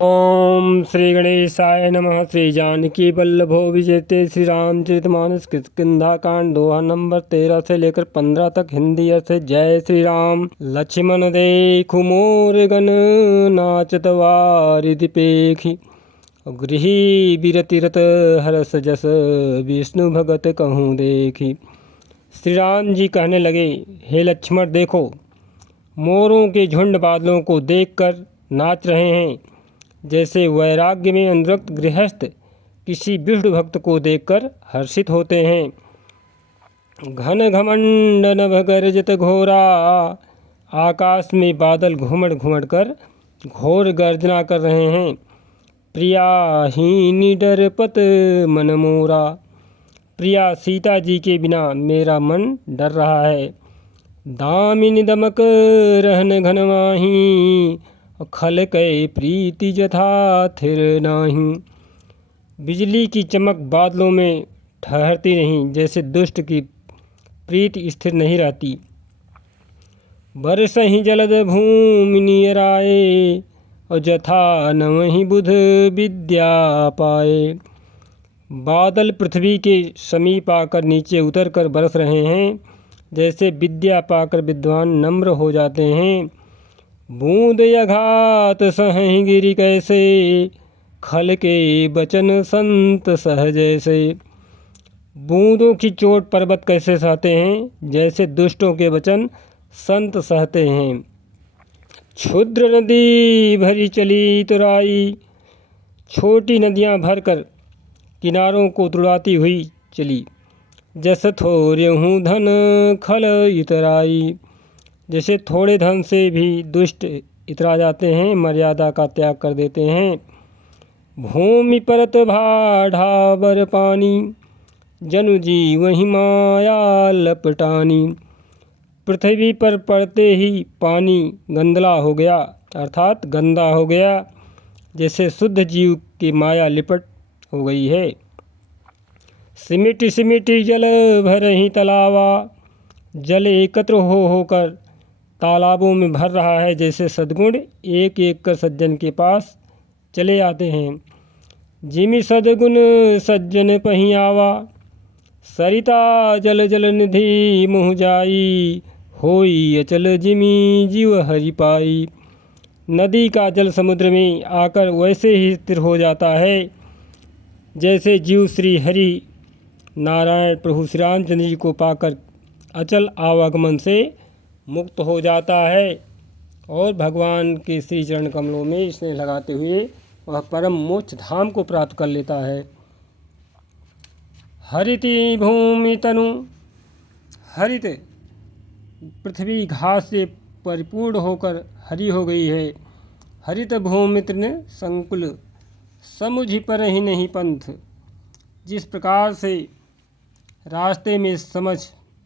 ओम श्री गणेशाय नमः। श्री जानकी वल्लभो विजयते श्री रामचरितमानस किष्किंधाकांड दोहा नंबर 13 से लेकर 15 तक हिंदी अर्थ। जय श्री राम। लक्ष्मण देखु मोर गण नाचत वारिधि पेखी, गृही बिरतिरत हरस जस विष्णु भगत कहूँ देखी। श्री राम जी कहने लगे, हे लक्ष्मण देखो, मोरों के झुंड बादलों को देखकर नाच रहे हैं, जैसे वैराग्य में अनुरक्त गृहस्थ किसी विष्णु भक्त को देखकर हर्षित होते हैं। घन घमंड नभ गर्जत घोरा, आकाश में बादल घुमड़ घुमड़ कर घोर गर्जना कर रहे हैं। प्रिया ही निडर पत मन मोरा, प्रिया सीता जी के बिना मेरा मन डर रहा है। दामिनी दमक रहन घन माही, खल कै प्रीति जथा थिर नाही। बिजली की चमक बादलों में ठहरती नहीं, जैसे दुष्ट की प्रीति स्थिर नहीं रहती। बरसहि जलद भूमि नियराए, और जथा नवहि बुध विद्या पाए। बादल पृथ्वी के समीप आकर नीचे उतर कर बरस रहे हैं, जैसे विद्या पाकर विद्वान नम्र हो जाते हैं। बूंद अघात सहहि गिरि कैसे, खल के बचन संत सह जैसे। बूंदों की चोट पर्वत कैसे सहते हैं, जैसे दुष्टों के वचन संत सहते हैं। क्षुद्र नदी भरी चली तुराई, छोटी नदियां भरकर किनारों को तुड़ाती हुई चली। जस थोर्यहूँ धन खल इतराई, जैसे थोड़े धन से भी दुष्ट इतरा जाते हैं, मर्यादा का त्याग कर देते हैं। भूमि परत भाढ़ावर पानी, जनु जी वही माया लपटानी। पृथ्वी पर पड़ते ही पानी गंदला हो गया, अर्थात गंदा हो गया, जैसे शुद्ध जीव की माया लिपट हो गई है। सिमिट सिमिट जल भरहि तलावा, जल एकत्र होकर तालाबों में भर रहा है, जैसे सद्गुण एक एक कर सज्जन के पास चले आते हैं। जिमि सद्गुण सज्जन पही आवा, सरिता जल जल निधि मुँह जाई। होई अचल जिमि जीव हरि पाई। नदी का जल समुद्र में आकर वैसे ही स्थिर हो जाता है, जैसे जीव श्री हरि नारायण प्रभु श्री रामचंद्र जी को पाकर अचल आवागमन से मुक्त हो जाता है और भगवान के श्री चरण कमलों में स्नेह लगाते हुए वह परम मोक्ष धाम को प्राप्त कर लेता है। हरिति भूमि तनु, हरित पृथ्वी घास से परिपूर्ण होकर हरी हो गई है। हरित भूमि तृण संकुल, समुझि पर ही नहीं पंथ। जिस प्रकार से रास्ते में समझ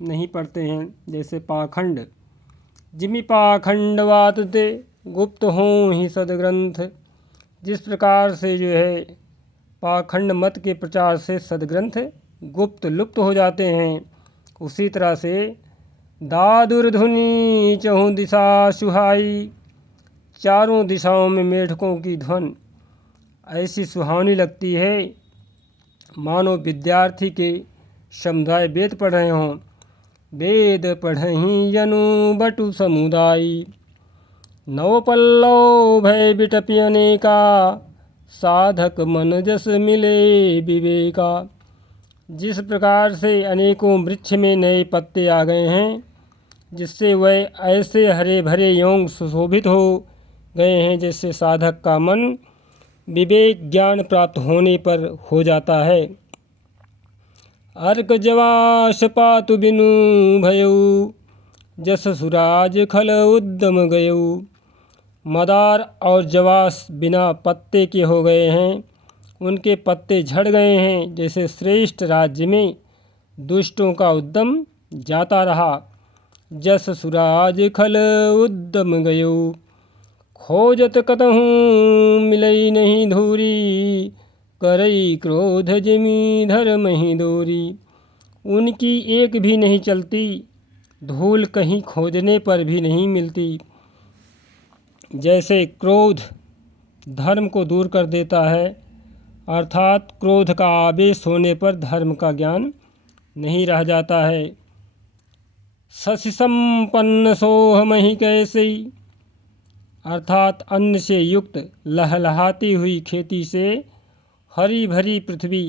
नहीं पड़ते हैं, जैसे पाखंड। जिमि पाखंडवात ते गुप्त हों ही सदग्रंथ, जिस प्रकार से जो है पाखंड मत के प्रचार से सदग्रंथ गुप्त लुप्त हो जाते हैं, उसी तरह से दादुर धुनि चहुँ दिशा सुहाई। चारों दिशाओं में मेढकों की ध्वन ऐसी सुहावनी लगती है, मानो विद्यार्थी के समुदाय वेद पढ़ रहे हों। वेद पढ़हि जनु बटु समुदायी, नव पल्लव भय बिटपि अनेका। साधक मन जस मिले विवेका। जिस प्रकार से अनेकों वृक्ष में नए पत्ते आ गए हैं, जिससे वह ऐसे हरे भरे यौंग सुशोभित हो गए हैं, जैसे साधक का मन विवेक ज्ञान प्राप्त होने पर हो जाता है। अर्क जवास पातु बिनु भयऊ, जस सुराज खल उद्दम गयऊ। मदार और जवास बिना पत्ते के हो गए हैं, उनके पत्ते झड़ गए हैं, जैसे श्रेष्ठ राज्य में दुष्टों का उद्दम जाता रहा। जस सुराज खल उद्दम गयऊ, खोजत कतहूँ मिलई नहीं धूरी। करई क्रोध जिमि धर्म ही दूरी, उनकी एक भी नहीं चलती, धूल कहीं खोजने पर भी नहीं मिलती। जैसे क्रोध धर्म को दूर कर देता है, अर्थात क्रोध का आवेश होने पर धर्म का ज्ञान नहीं रह जाता है। शशि संपन्न सोहमहि कैसे, अर्थात अन्न से युक्त लहलहाती हुई खेती से हरी भरी पृथ्वी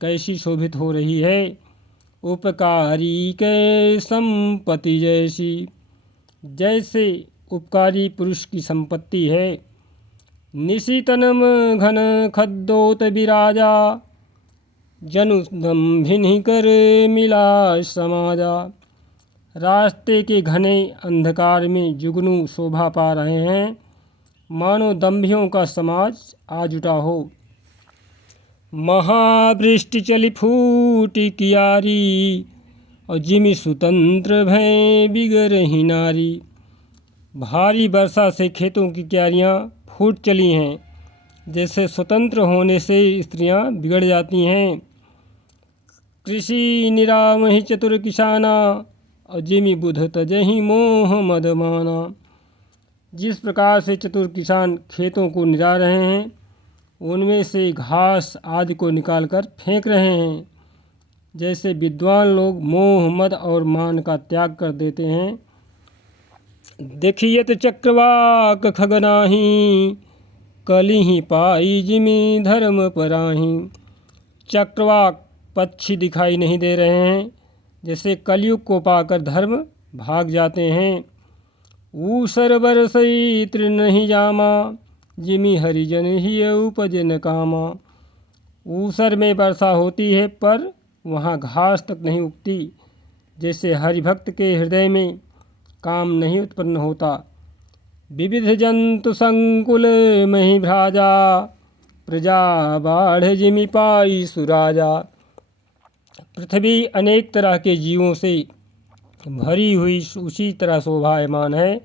कैसी शोभित हो रही है। उपकारी कै संपत्ति जैसी, जैसे उपकारी पुरुष की संपत्ति है। निशितनम घन खद्दोत विराजा, जनु दम्भिनि कर मिला समाजा। रास्ते के घने अंधकार में जुगनू शोभा पा रहे हैं, मानो दम्भियों का समाज आ जुटा हो। महावृष्टि चली फूटी कियारी, और जिमि सुतंत्र भय बिगड़हि नारी। भारी वर्षा से खेतों की क्यारियाँ फूट चली हैं, जैसे स्वतंत्र होने से स्त्रियाँ बिगड़ जाती हैं। कृषि निरामहि चतुर किसाना, और जिमि बुध तजहि मोह मद माना। जिस प्रकार से चतुर किसान खेतों को निरा रहे हैं, उनमें से घास आदि को निकालकर फेंक रहे हैं, जैसे विद्वान लोग मोह मद और मान का त्याग कर देते हैं। देखियत चक्रवाक खगनाही, कलिहि पाई जिमि धर्म पराही। चक्रवाक पक्षी दिखाई नहीं दे रहे हैं, जैसे कलयुग को पाकर धर्म भाग जाते हैं। ऊसर बरसई तृण नहीं जामा, जिमि हरिजन ही उपज न कामा। ऊसर में वर्षा होती है पर वहाँ घास तक नहीं उगती, जैसे हरिभक्त के हृदय में काम नहीं उत्पन्न होता। विविध जंतु संकुल मही भ्राजा, प्रजा बाढ़ जिमि पाई सुराजा। पृथ्वी अनेक तरह के जीवों से भरी हुई उसी तरह शोभायमान है,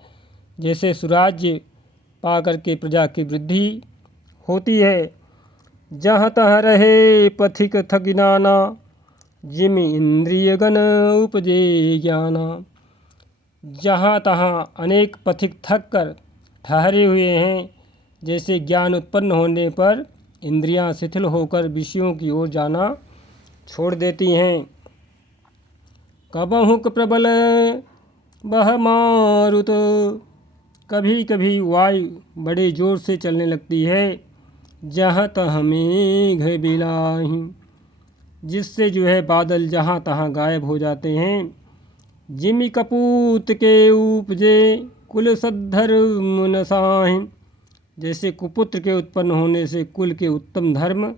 जैसे सुराज्य पाकर के प्रजा की वृद्धि होती है। जहाँ तहाँ रहे पथिक थकिनाना, जिमि इंद्रिय गण उपजे ज्ञाना। जहाँ तहाँ अनेक पथिक थक कर ठहरे हुए हैं, जैसे ज्ञान उत्पन्न होने पर इंद्रियां शिथिल होकर विषयों की ओर जाना छोड़ देती हैं। कबहुक प्रबल बह मारुत, कभी कभी वायु बड़े जोर से चलने लगती है। जहाँ तहाँ मेघ बिलाही, जिससे जो है बादल जहाँ तहाँ गायब हो जाते हैं। जिमि कपूत के उपजे कुल सद्धर्म नसाहि, जैसे कुपुत्र के उत्पन्न होने से कुल के उत्तम धर्म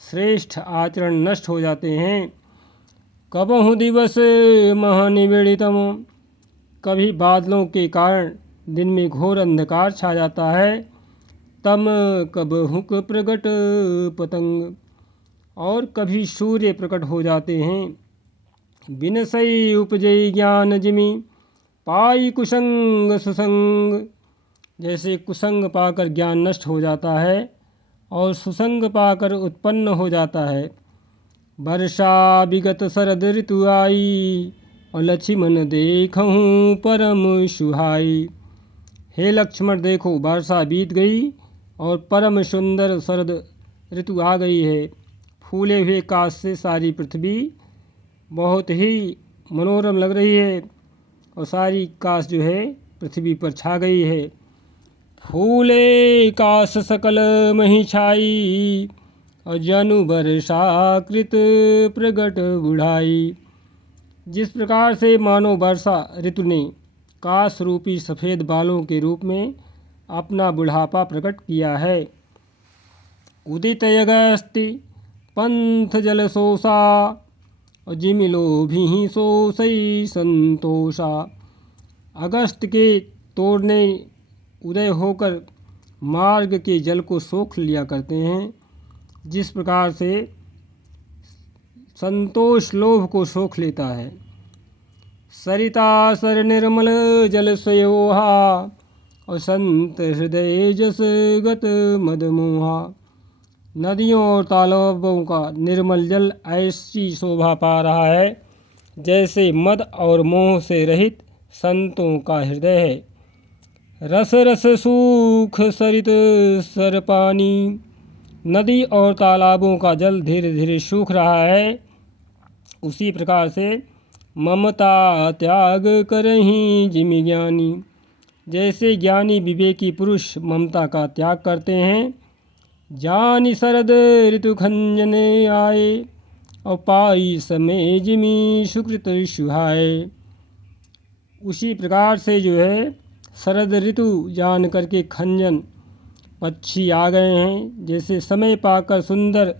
श्रेष्ठ आचरण नष्ट हो जाते हैं। कबहु दिवस महानिवेदितम, कभी बादलों के कारण दिन में घोर अंधकार छा जाता है। तम कबहुक प्रगट पतंग, और कभी सूर्य प्रकट हो जाते हैं। बिनसई उपजई ज्ञान जिमि पाई कुसंग सुसंग, जैसे कुसंग पाकर ज्ञान नष्ट हो जाता है और सुसंग पाकर उत्पन्न हो जाता है। वर्षा विगत शरद ऋतु आई, और लक्ष्मण देखहूँ परम सुहाई। हे लक्ष्मण देखो, वर्षा बीत गई और परम सुंदर शरद ऋतु आ गई है। फूले हुए काश से सारी पृथ्वी बहुत ही मनोरम लग रही है, और सारी काश जो है पृथ्वी पर छा गई है। फूले काश सकल मही छाई, और जनु वर्षाकृत प्रगट बुढ़ाई। जिस प्रकार से मानो वर्षा ऋतु ने काश रूपी सफ़ेद बालों के रूप में अपना बुढ़ापा प्रकट किया है। उदित अगस्ति पंथ जल सोसा, और जिमि लोभी सोसई संतोषा। अगस्त के तोड़ने उदय होकर मार्ग के जल को सोख लिया करते हैं, जिस प्रकार से संतोष लोभ को सोख लेता है। सरिता सर निर्मल जल सयोहा, और संत हृदय जस गत मदमोहा। नदियों और तालाबों का निर्मल जल ऐसी शोभा पा रहा है, जैसे मद और मोह से रहित संतों का हृदय है। रस रस सूख सरित सर पानी। नदी और तालाबों का जल धीरे धीरे सूख रहा है, उसी प्रकार से ममता त्याग करहीं जिमि ज्ञानी। जैसे ज्ञानी विवेकी पुरुष ममता का त्याग करते हैं। जानि शरद ऋतु खंजने आए, और पाई समय जिमि सुकृत सुहाए। उसी प्रकार से जो है शरद ऋतु जान करके खंजन पक्षी आ गए हैं। जैसे समय पाकर सुंदर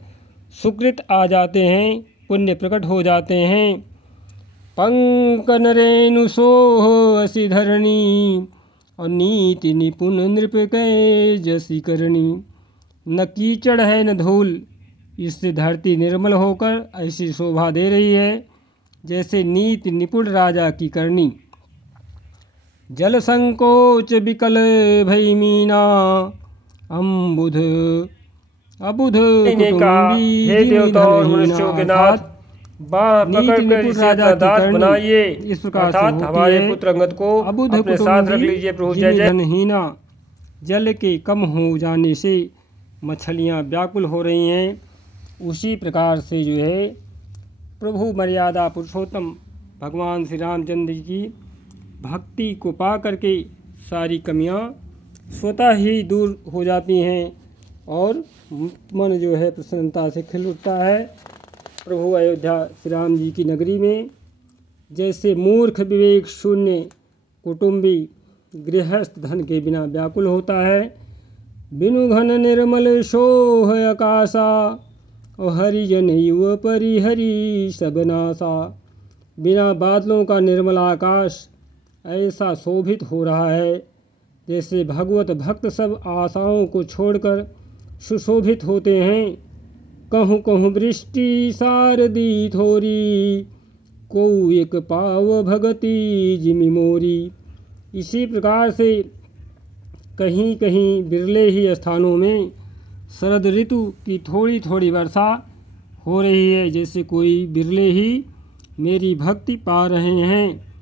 सुकृत आ जाते हैं, पुण्य प्रकट हो जाते हैं। पंकन रेणु सोह असी धरणी, और नीति निपुण नृप कै जसी करणी। न कीचड़ है न धूल, इससे धरती निर्मल होकर ऐसी शोभा दे रही है जैसे नीति निपुण राजा की करनी। जल संकोच विकल भई मीना, अम्बुध अबुध कुटुंबी हे देवताओं और मनुष्यों के नाथ, बाह पकड़कर इसे अपना दास बनाइए। इस प्रकार अर्थात हमारे पुत्र अंगद को अपने साथ रख लीजिए प्रभु। जय जय। धनहीना। जल के कम हो जाने से मछलियाँ व्याकुल हो रही हैं, उसी प्रकार से जो है प्रभु मर्यादा पुरुषोत्तम भगवान श्री रामचंद्र जी की भक्ति को पा करके सारी कमियां स्वतः ही दूर हो जाती हैं और मन जो है प्रसन्नता से खिल उठता है। प्रभु अयोध्या श्री राम जी की नगरी में जैसे मूर्ख विवेक शून्य कुटुंबी गृहस्थ धन के बिना व्याकुल होता है, बिनु घन निर्मल सोह आकाशा, और हरिजन युव परिहरी सब नासा। बिना बादलों का निर्मल आकाश ऐसा शोभित हो रहा है जैसे भगवत भक्त सब आशाओं को छोड़कर सुशोभित होते हैं। कहूँ कहूँ वृष्टि शारदी थोरी, को एक पाव भगति जिमि मोरी। इसी प्रकार से कहीं कहीं बिरले ही स्थानों में शरद ऋतु की थोड़ी थोड़ी वर्षा हो रही है, जैसे कोई बिरले ही मेरी भक्ति पा रहे हैं।